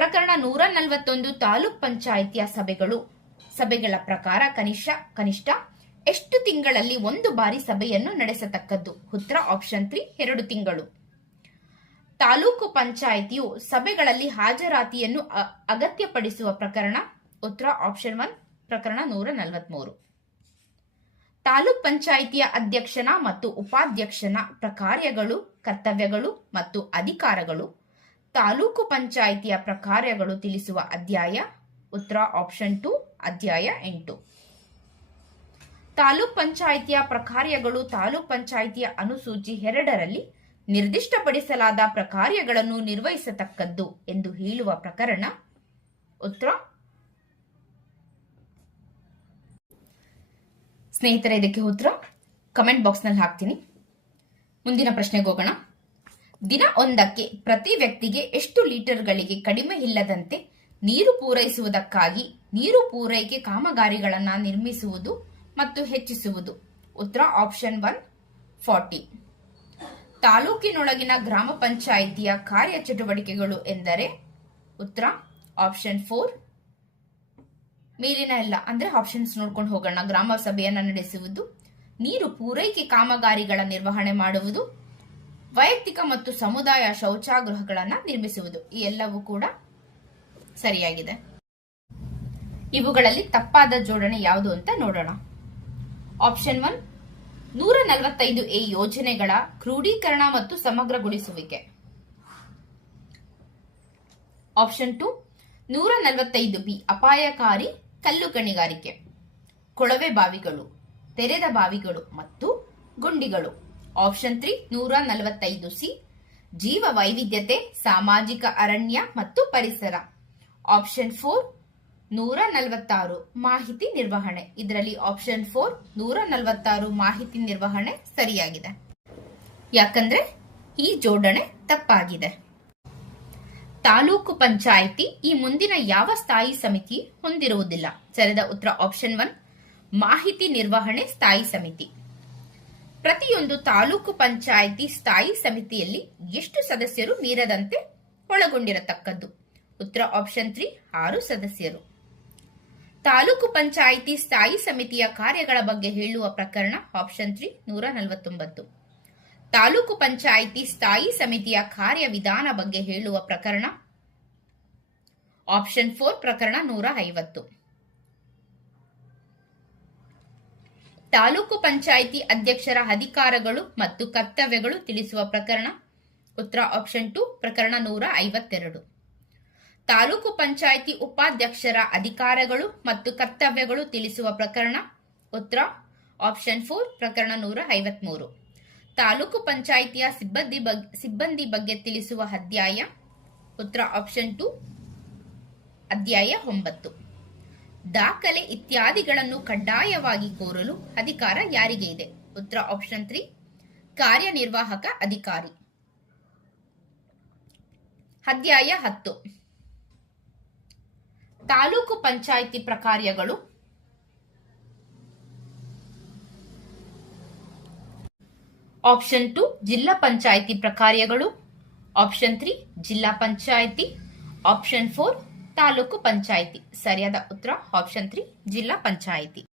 ಪ್ರಕರಣ ನೂರ ನಲವತ್ತೊಂದು ತಾಲೂಕ್ ಪಂಚಾಯಿತಿಯ ಸಭೆಗಳು. ಸಭೆಗಳ ಪ್ರಕಾರ ಕನಿಷ್ಠ ಕನಿಷ್ಠ ಎಷ್ಟು ತಿಂಗಳಲ್ಲಿ ಒಂದು ಬಾರಿ ಸಭೆಯನ್ನು ನಡೆಸತಕ್ಕದ್ದು? ಉತ್ತರ ಆಪ್ಷನ್ ತ್ರೀ, ಎರಡು ತಿಂಗಳು. ತಾಲೂಕು ಪಂಚಾಯಿತಿಯು ಸಭೆಗಳಲ್ಲಿ ಹಾಜರಾತಿಯನ್ನು ಅಗತ್ಯಪಡಿಸುವ ಪ್ರಕರಣ. ಉತ್ತರ ಆಪ್ಷನ್ ಒನ್, ಪ್ರಕರಣ ನೂರ ನಲವತ್ಮೂರು. ತಾಲೂಕ್ ಪಂಚಾಯಿತಿಯ ಅಧ್ಯಕ್ಷನ ಮತ್ತು ಉಪಾಧ್ಯಕ್ಷನ ಪ್ರಕಾರ್ಯಗಳು, ಕರ್ತವ್ಯಗಳು ಮತ್ತು ಅಧಿಕಾರಗಳು ತಾಲೂಕು ಪಂಚಾಯಿತಿಯ ಪ್ರಕಾರ್ಯಗಳು ತಿಳಿಸುವ ಅಧ್ಯಾಯ, ಉತ್ತರ ಆಪ್ಷನ್ ಟು ಅಧ್ಯಾಯ ಎಂಟು. ತಾಲೂಕ್ ಪಂಚಾಯಿತಿಯ ಪ್ರಕಾರ್ಯಗಳು ತಾಲೂಕ್ ಪಂಚಾಯಿತಿಯ ಅನುಸೂಚಿ ಎರಡರಲ್ಲಿ ನಿರ್ದಿಷ್ಟಪಡಿಸಲಾದ ಪ್ರಕಾರ್ಯಗಳನ್ನು ನಿರ್ವಹಿಸತಕ್ಕದ್ದು ಎಂದು ಹೇಳುವ ಪ್ರಕರಣ, ಉತ್ತರ. ಸ್ನೇಹಿತರೆ, ಇದಕ್ಕೆ ಉತ್ತರ. ಕಮೆಂಟ್ ಬಾಕ್ಸ್ನಲ್ಲಿ ಹಾಕ್ತೀನಿ. ಮುಂದಿನ ಪ್ರಶ್ನೆಗೆ ಹೋಗೋಣ. ದಿನ ಒಂದಕ್ಕೆ ಪ್ರತಿ ವ್ಯಕ್ತಿಗೆ ಎಷ್ಟು ಲೀಟರ್ಗಳಿಗೆ ಕಡಿಮೆ ಇಲ್ಲದಂತೆ ನೀರು ಪೂರೈಸುವುದಕ್ಕಾಗಿ ನೀರು ಪೂರೈಕೆ ಕಾಮಗಾರಿಗಳನ್ನು ನಿರ್ಮಿಸುವುದು ಮತ್ತು ಹೆಚ್ಚಿಸುವುದು. ಉತ್ತರ ಆಪ್ಷನ್ ಒನ್, ಫಾರ್ಟಿ. ತಾಲೂಕಿನೊಳಗಿನ ಗ್ರಾಮ ಪಂಚಾಯಿತಿಯ ಕಾರ್ಯಚಟುವಟಿಕೆಗಳು ಎಂದರೆ ಉತ್ತರ ಆಪ್ಷನ್ ಫೋರ್, ಮೇಲಿನ ಎಲ್ಲ, ಅಂದ್ರೆ ಆಪ್ಷನ್ಸ್ ನೋಡ್ಕೊಂಡು ಹೋಗೋಣ. ಗ್ರಾಮ ಸಭೆಯನ್ನ ನಡೆಸುವುದು, ನೀರು ಪೂರೈಕೆ ಕಾಮಗಾರಿಗಳ ನಿರ್ವಹಣೆ ಮಾಡುವುದು ವೈಯಕ್ತಿಕ ಮತ್ತು ಸಮುದಾಯ ಶೌಚಾಗೃಹಗಳನ್ನು ನಿರ್ಮಿಸುವುದು, ಈ ಎಲ್ಲವೂ ಕೂಡ ಸರಿಯಾಗಿದೆ. ಇವುಗಳಲ್ಲಿ ತಪ್ಪಾದ ಜೋಡಣೆ ಯಾವುದು ಅಂತ ನೋಡೋಣ. ಆಪ್ಷನ್ ಒನ್ ನೂರ ನಲವತ್ತೈದು ಎ ಯೋಜನೆಗಳ ಕ್ರೋಢೀಕರಣ ಮತ್ತು ಸಮಗ್ರಗೊಳಿಸುವಿಕೆ. ಆಪ್ಷನ್ ಟು ನೂರ ನಲವತ್ತೈದು ಬಿ ಅಪಾಯಕಾರಿ ಕಲ್ಲು ಗಣಿಗಾರಿಕೆ. ಕೊಳವೆ ಬಾವಿಗಳು, ತೆರೆದ ಬಾವಿಗಳು ಮತ್ತು ಗುಂಡಿಗಳು. ಆಪ್ಷನ್ ತ್ರೀ ನೂರ ನಲವತ್ತೈದು ಸಿ ಜೀವ ವೈವಿಧ್ಯತೆ, ಸಾಮಾಜಿಕ ಅರಣ್ಯ ಮತ್ತು ಪರಿಸರ. ಆಪ್ಷನ್ ಫೋರ್ ನೂರ ನಲವತ್ತಾರು, ಮಾಹಿತಿ ನಿರ್ವಹಣೆ. ಇದರಲ್ಲಿ ಆಪ್ಷನ್ ಫೋರ್ ನೂರ ನಲವತ್ತಾರು ಮಾಹಿತಿ ನಿರ್ವಹಣೆ ಸರಿಯಾಗಿದೆ. ಯಾಕಂದ್ರೆ ಈ ಜೋಡಣೆ ತಪ್ಪಾಗಿದೆ. ತಾಲೂಕು ಪಂಚಾಯಿತಿ ಈ ಮುಂದಿನ ಯಾವ ಸ್ಥಾಯಿ ಸಮಿತಿ ಹೊಂದಿರುವುದಿಲ್ಲ. ಸರಿದ ಉತ್ತರ ಆಪ್ಷನ್ ಒನ್ ಮಾಹಿತಿ ನಿರ್ವಹಣೆ ಸ್ಥಾಯಿ ಸಮಿತಿ. ಪ್ರತಿಯೊಂದು ತಾಲೂಕು ಪಂಚಾಯಿತಿ ಸ್ಥಾಯಿ ಸಮಿತಿಯಲ್ಲಿ ಎಷ್ಟು ಸದಸ್ಯರು ಮೀರದಂತೆ ಒಳಗೊಂಡಿರತಕ್ಕದ್ದು? ಉತ್ತರ ಆಪ್ಷನ್ ತ್ರೀ ಆರು ಸದಸ್ಯರು. ತಾಲೂಕು ಪಂಚಾಯಿತಿ ಸ್ಥಾಯಿ ಸಮಿತಿಯ ಕಾರ್ಯಗಳ ಬಗ್ಗೆ ಹೇಳುವ ಪ್ರಕರಣ ಆಪ್ಷನ್ ತ್ರೀ ನೂರ ನಲವತ್ತೊಂಬತ್ತು. ತಾಲೂಕು ಪಂಚಾಯಿತಿ ಸ್ಥಾಯಿ ಸಮಿತಿಯ ಕಾರ್ಯವಿಧಾನ ಬಗ್ಗೆ ಹೇಳುವ ಪ್ರಕರಣ ಆಪ್ಷನ್ ಫೋರ್ ಪ್ರಕರಣ ನೂರ ಐವತ್ತು. ತಾಲೂಕು ಪಂಚಾಯಿತಿ ಅಧ್ಯಕ್ಷರ ಅಧಿಕಾರಗಳು ಮತ್ತು ಕರ್ತವ್ಯಗಳು ತಿಳಿಸುವ ಪ್ರಕರಣ. ಉತ್ತರ ಆಪ್ಷನ್ ಟು ಪ್ರಕರಣ ನೂರ ಐವತ್ತೆರಡು. ತಾಲೂಕು ಪಂಚಾಯಿತಿ ಉಪಾಧ್ಯಕ್ಷರ ಅಧಿಕಾರಗಳು ಮತ್ತು ಕರ್ತವ್ಯಗಳು ತಿಳಿಸುವ ಪ್ರಕರಣ. ಉತ್ತರ ಆಪ್ಷನ್ ಫೋರ್ ಪ್ರಕರಣ ನೂರ ಐವತ್ಮೂರು. ತಾಲೂಕು ಪಂಚಾಯಿತಿಯ ಸಿಬ್ಬಂದಿ ಬಗ್ಗೆ ಸಿಬ್ಬಂದಿ ಬಗ್ಗೆ ತಿಳಿಸುವ ಅಧ್ಯಾಯ. ಉತ್ತರ ಆಪ್ಷನ್ ಟು ಅಧ್ಯಾಯ ಒಂಬತ್ತು. ದಾಖಲೆ ಇತ್ಯಾದಿಗಳನ್ನು ಕಡ್ಡಾಯವಾಗಿ ಕೋರಲು ಅಧಿಕಾರ ಯಾರಿಗೆ ಇದೆ? ಉತ್ತರ ಆಪ್ಷನ್ ತ್ರೀ ಕಾರ್ಯನಿರ್ವಾಹಕ ಅಧಿಕಾರಿ. ಅಧ್ಯಾಯ ಹತ್ತು. ತಾಲೂಕು ಪಂಚಾಯಿತಿ ಪ್ರಕಾರ್ಯಗಳು. ಆಪ್ಷನ್ ಟು ಜಿಲ್ಲಾ panchayat ಪ್ರಕಾರ್ಯಗಳು. Option three zilla panchayat. Option four taluk panchayat. ಸರಿಯಾದ ಉತ್ತರ ಆಪ್ಷನ್ ತ್ರೀ ಜಿಲ್ಲಾ ಪಂಚಾಯಿತಿ.